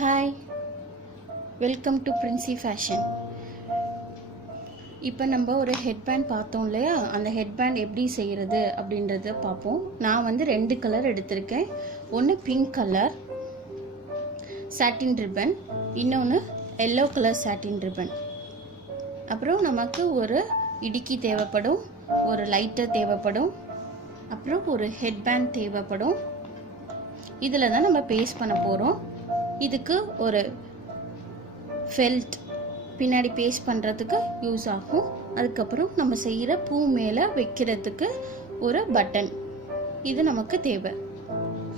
Hi, welcome to Princy fashion. இப்போ நம்ம ஒரு ஹெட்பேண்ட் பார்த்தோம் இல்லையா, அந்த ஹெட்பேண்ட் எப்படி செய்கிறது அப்படின்றத பார்ப்போம். நான் வந்து 2 கலர் எடுத்திருக்கேன். ஒன்று பிங்க் கலர் சாட்டின் ரிப்பன், இன்னொன்று எல்லோ கலர் சாட்டின் ரிப்பன். அப்புறம் நமக்கு ஒரு இடுக்கி தேவைப்படும், ஒரு லைட்டர் தேவைப்படும், அப்புறம் ஒரு ஹெட்பேண்ட் தேவைப்படும். இதில் தான் நம்ம பேஸ்ட் பண்ண போகிறோம். இதுக்கு ஒரு ஃபெல்ட் பின்னாடி பேஸ்ட் பண்ணுறதுக்கு யூஸ் ஆகும். அதுக்கப்புறம் நம்ம செய்கிற பூ மேலே வைக்கிறதுக்கு ஒரு பட்டன், இது நமக்கு தேவை.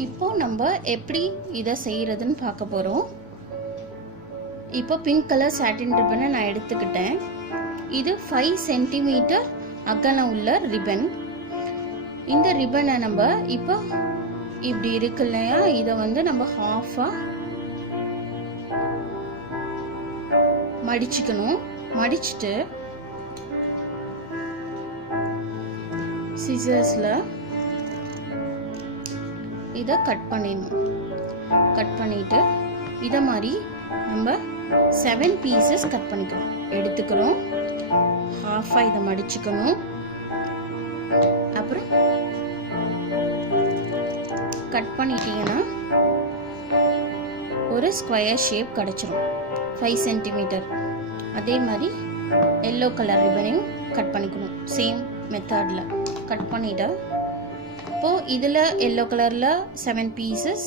இப்போ நம்ம எப்படி இதை செய்கிறதுன்னு பார்க்க போகிறோம். இப்போ பிங்க் கலர் சாட்டின் ரிப்பனை நான் எடுத்துக்கிட்டேன். இது 5 சென்டிமீட்டர் அகலம் உள்ள ரிப்பன். இந்த ரிப்பனை நம்ம இப்போ இப்படி இருக்கு இல்லையா, இதை வந்து நம்ம ஹாஃபாக மடிச்சுக்கணும். மடிச்சுட்டு சிசர்ஸ்ல இதை கட் பண்ணிடணும். கட் பண்ணிட்டு இதை மாதிரி நம்ம 7 பீசஸ் கட் பண்ணிக்கிறோம் எடுத்துக்கிறோம். ஹாஃபாக இதை மடிச்சுக்கணும். அப்புறம் கட் பண்ணிட்டீங்கன்னா ஒரு ஸ்கொயர் ஷேப் கிடைச்சிரும், 5 சென்டிமீட்டர். அதே மாதிரி எல்லோ கலர் ரிப்பனையும் கட் பண்ணிக்கணும். சேம் மெத்தடில் கட் பண்ணிவிட்டு இப்போது இதில் எல்லோ கலரில் 7 பீசஸ்,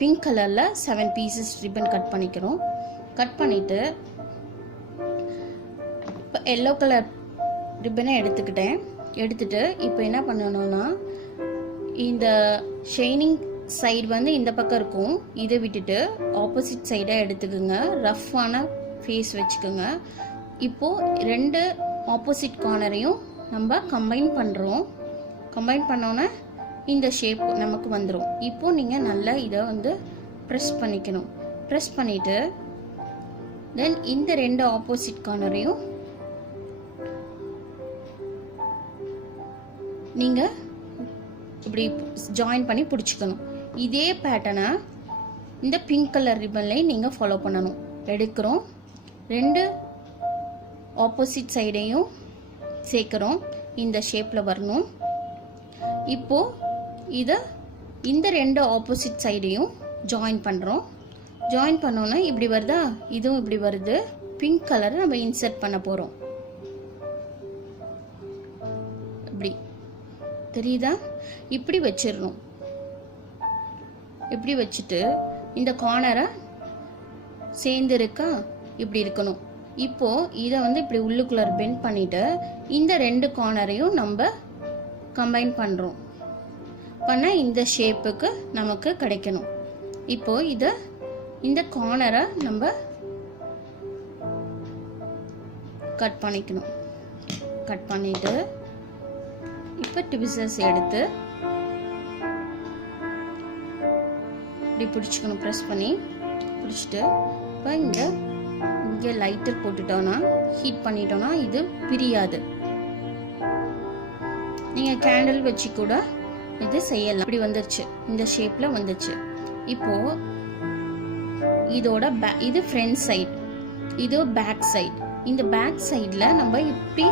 பிங்க் கலரில் 7 பீசஸ் ரிப்பன் கட் பண்ணிக்கிறோம். கட் பண்ணிவிட்டு இப்போ எல்லோ கலர் ரிப்பனை எடுத்துட்டு இப்போ என்ன பண்ணணும்னா, இந்த ஷைனிங் சைடு வந்து இந்த பக்கம் இருக்கும், இதை விட்டுட்டு ஆப்போசிட் சைடாக எடுத்துக்கோங்க. ரஃப்பான ஃபேஸ் வச்சுக்கோங்க. இப்போது 2 ஆப்போசிட் கார்னரையும் நம்ம கம்பைன் பண்ணுறோம். கம்பைன் பண்ணோன்னே இந்த ஷேப் நமக்கு வந்துடும். இப்போது நீங்கள் நல்லா இதை வந்து ப்ரெஸ் பண்ணிக்கணும். ப்ரெஸ் பண்ணிவிட்டு தென் இந்த 2 ஆப்போசிட் கார்னரையும் நீங்கள் இப்படி ஜாயின் பண்ணி பிடிச்சிக்கணும். இதே பேட்டர்னை இந்த பிங்க் கலர் ரிப்பன்லையும் நீங்கள் ஃபாலோ பண்ணணும். எடுக்கிறோம், 2 ஆப்போசிட் சைடையும் சேர்க்குறோம், இந்த ஷேப்பில் வரணும். இப்போது இதை இந்த 2 ஆப்போசிட் சைடையும் ஜாயின் பண்ணுறோம். ஜாயின் பண்ணோன்னா இப்படி வருதா, இதுவும் இப்படி வருது. பிங்க் கலரை நம்ம இன்சர்ட் பண்ண போகிறோம். இப்படி தெரியுதா? இப்படி வச்சிடணும். இப்படி வச்சுட்டு இந்த கார்னரை சேர்ந்து இருக்கா, இப்படி இருக்கணும். இப்போ இதை வந்து இப்படி உள்ளுக்குள்ளே பெண்ட் பண்ணிட்டு இந்த 2 கார்னரையும் நம்ம கம்பைன் பண்ணுறோம். பண்ண இந்த ஷேப்புக்கு நமக்கு கிடைக்கணும். இப்போ இதை இந்த கார்னரை நம்ம கட் பண்ணிக்கணும். கட் பண்ணிட்டு இப்போ ட்விஸ்டர்ஸ் எடுத்து இப்படி பிடிச்சிக்கணும். ப்ரெஸ் பண்ணி பிடிச்சிட்டு இப்போ இங்கே லைட்டர் போட்டுட்டோன்னா, ஹீட் பண்ணிட்டோன்னா இது பிரியாது. நீங்கள் கேண்டில் வச்சு கூட இது செய்யலாம். இப்படி வந்துருச்சு, இந்த ஷேப்பில் வந்துச்சு. இப்போது இதோட இது ஃப்ரண்ட் சைடு, இது பேக் சைடு. இந்த பேக் சைடில் நம்ம இப்படி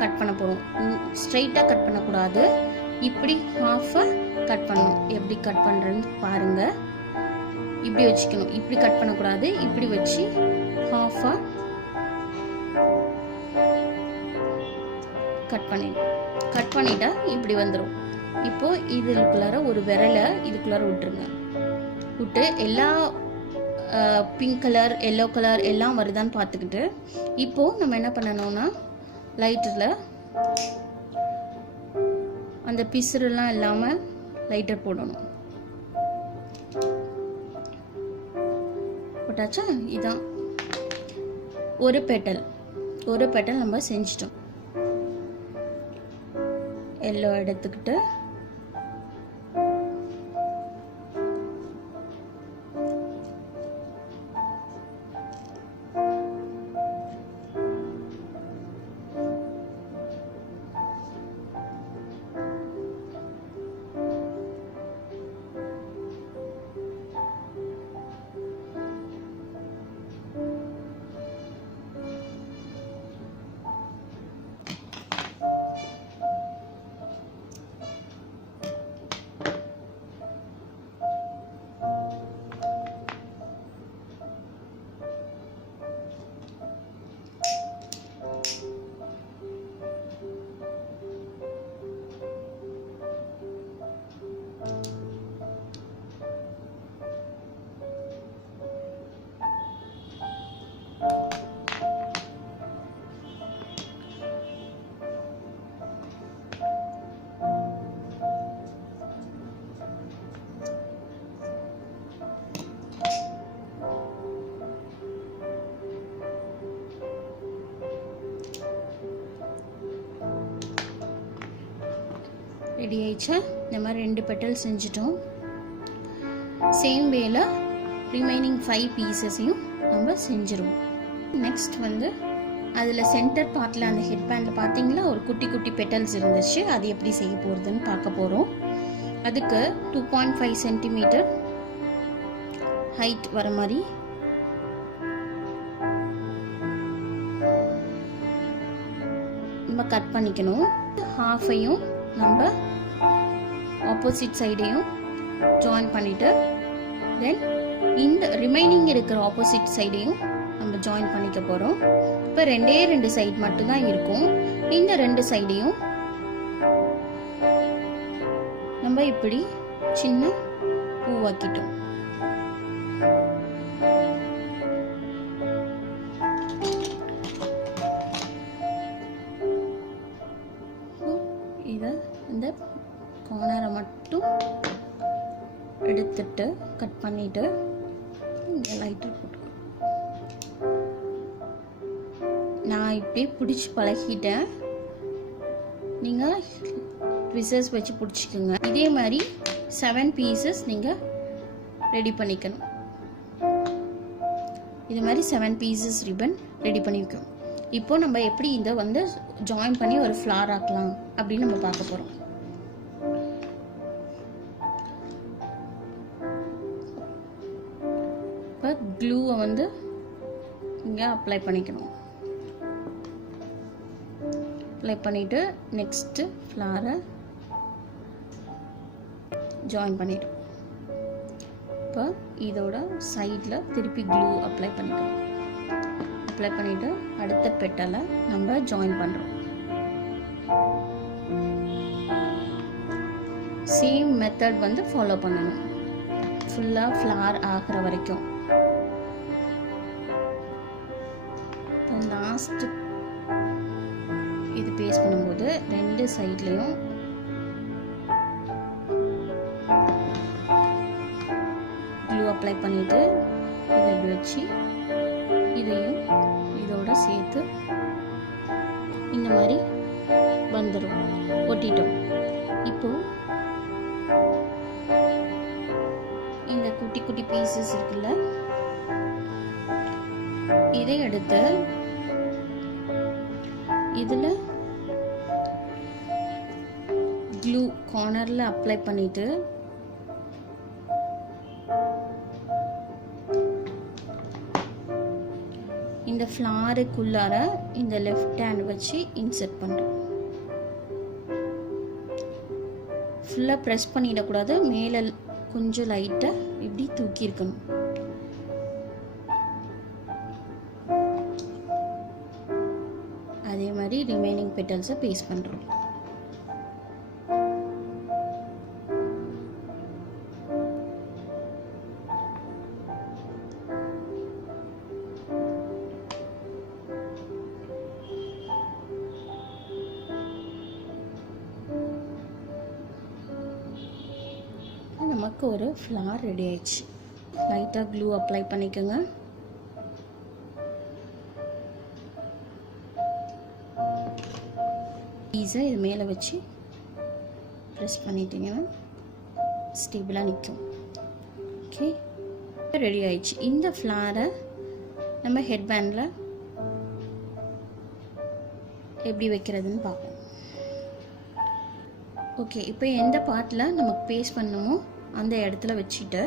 கட் பண்ண போகிறோம். ஸ்ட்ரைட்டாக கட் பண்ணக்கூடாது, இப்படி ஹாஃபாக கட் பண்ணணும். எப்படி கட் பண்ணுறேன்னு பாருங்கள். இப்படி வச்சுக்கணும். இப்படி கட் பண்ணக்கூடாது, இப்படி வச்சு ஹாஃபாக கட் பண்ணிட்டா இப்படி வந்துடும். இப்போது இதுக்குள்ளார ஒரு விரலை இதுக்குள்ளார விட்டுருங்க. விட்டு எல்லா பிங்க் கலர் எல்லோ கலர் எல்லாம் வருதான்னு பார்த்துக்கிட்டு இப்போது நம்ம என்ன பண்ணணும்னா, லைட்டரில் அந்த பிசுறுலாம் இல்லாமல் லைட்டர் போடணும். போட்டாச்சா? இதான் ஒரு பெட்டல் நம்ம செஞ்சிட்டோம். எல்லோ எடுத்துக்கிட்டு ரெடி ஆயிடுச்சா? இந்த மாதிரி 2 பெட்டல் செஞ்சிட்டோம். சேம் வேல ரிமைனிங் 5 பீசஸையும் நம்ம செஞ்சிருவோம். நெக்ஸ்ட் வந்து அதில் சென்டர் பார்ட்டில் அந்த ஹெட் பேண்டில் பார்த்தீங்களா ஒரு குட்டி குட்டி பெட்டல்ஸ் இருந்துச்சு. அது எப்படி செய்ய போகிறதுன்னு பார்க்க போகிறோம். அதுக்கு 2.5 சென்டிமீட்டர் ஹைட் வர மாதிரி நம்ம கட் பண்ணிக்கணும். ஹாஃபையும் நம்ம ஆப்போசிட் சைடையும் ஜாயின் பண்ணிவிட்டு தென் இந்த ரிமைனிங் இருக்கிற ஆப்போசிட் சைடையும் நம்ம ஜாயின் பண்ணிக்க போகிறோம். இப்போ 2 சைடு மட்டும்தான் இருக்கும். இந்த 2 சைடையும் நம்ம இப்படி சின்ன பூவாக்கிட்டோம். இதை இந்த கார்னரை மட்டும் எடுத்துட்டு கட் பண்ணிட்டு இங்கே லைட்டர் போட்டு நான் இப்படி பிடிச்சி பழகிட்டேன். நீங்கள் ட்விஸ்டர்ஸ் வச்சு பிடிச்சிக்கோங்க. இதே மாதிரி 7 பீசஸ் நீங்கள் ரெடி பண்ணிக்கணும். இது மாதிரி 7 பீசஸ் ரிப்பன் ரெடி பண்ணிக்கணும். இப்போ நம்ம எப்படி இதை வந்து ஜாயின் பண்ணி ஒரு ஃப்ளார் ஆக்கலாம் அப்படின்னு நம்ம பார்க்க போகிறோம். இப்போ க்ளூவை வந்து இங்கே அப்ளை பண்ணிக்கணும். அப்ளை பண்ணிவிட்டு நெக்ஸ்ட்டு ஃப்ளாரை ஜாயின் பண்ணிவிடும். இப்போ இதோட சைடில் திருப்பி க்ளூ அப்ளை பண்ணிக்கணும். அப்ளை பண்ணிவிட்டு அடுத்த பெட்டலை நம்ம ஜாயின் பண்ணுறோம். சேம் மெத்தட் வந்து ஃபாலோ பண்ணணும் ஃபுல்லாக ஃப்ளார் ஆகிற வரைக்கும். இப்போ லாஸ்ட்டு இது பேஸ்ட் பண்ணும்போது 2 சைட்லேயும் க்ளூ அப்ளை பண்ணிவிட்டு இதை இப்படி வச்சு இதையும் இதோட சேர்த்து இந்த மாதிரி வந்துடும். ஒட்டிட்டோம். இப்போ இந்த குட்டி குட்டி பீசஸ் இருக்குல்ல, இதை எடுத்து இதில் க்ளூ கார்னரில் அப்ளை பண்ணிட்டு இந்த ஃப்ளாருக்குள்ளார இந்த லெஃப்ட் ஹேண்ட் வச்சு இன்சர்ட் பண்ணுறோம். ஃபுல்லாக ப்ரெஸ் பண்ணிடக்கூடாது. மேலே கொஞ்சம் லைட்டாக இப்படி தூக்கி இருக்கணும். அதே மாதிரி ரிமைனிங் பெட்டல்ஸை பேஸ்ட் பண்ணுறோம். நமக்கு ஒரு ஃப்ளார் ரெடி ஆயிடுச்சு. லைட்டாக க்ளூ அப்ளை பண்ணிக்கோங்க. ஈஸியாக இது மேலே வச்சு ப்ரெஸ் பண்ணிட்டீங்கன்னா ஸ்டேபிளாக நிற்கும். ஓகே, ரெடி ஆயிடுச்சு. இந்த ஃப்ளாரை நம்ம ஹெட் பேண்டில் எப்படி வைக்கிறதுன்னு பார்ப்போம். ஓகே, இப்போ எந்த பார்ட்டில் நமக்கு பேஸ்ட் பண்ணணுமோ அந்த இடத்துல வச்சுட்டு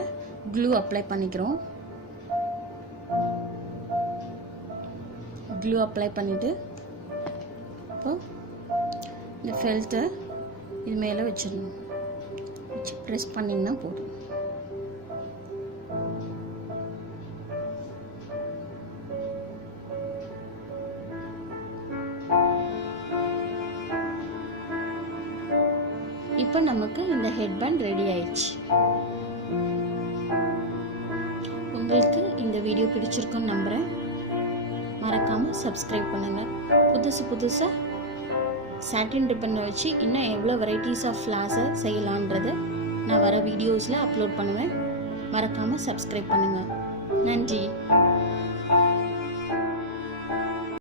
க்ளூ அப்ளை பண்ணிக்கிறோம். க்ளூ அப்ளை பண்ணிவிட்டு இப்போ இந்த ஃபெல்ட்டை இது மேலே வச்சிடணும். வச்சு ப்ரெஸ் பண்ணிங்கன்னா போதும். இப்போ நமக்கு இந்த ஹெட்பேண்ட் ரெடி ஆயிடுச்சு. உங்களுக்கு இந்த வீடியோ பிடிச்சிருக்குன்னு நம்புகிறேன். மறக்காமல் சப்ஸ்கிரைப் பண்ணுங்கள். புதுசாக சாட்டின் ரிப்பனை வச்சு இன்னும் எவ்வளோ வெரைட்டிஸ் ஆஃப் ஃப்ளார்ஸை செய்யலான்றதை நான் வர வீடியோஸில் அப்லோட் பண்ணுவேன். மறக்காமல் சப்ஸ்கிரைப் பண்ணுங்கள். நன்றி.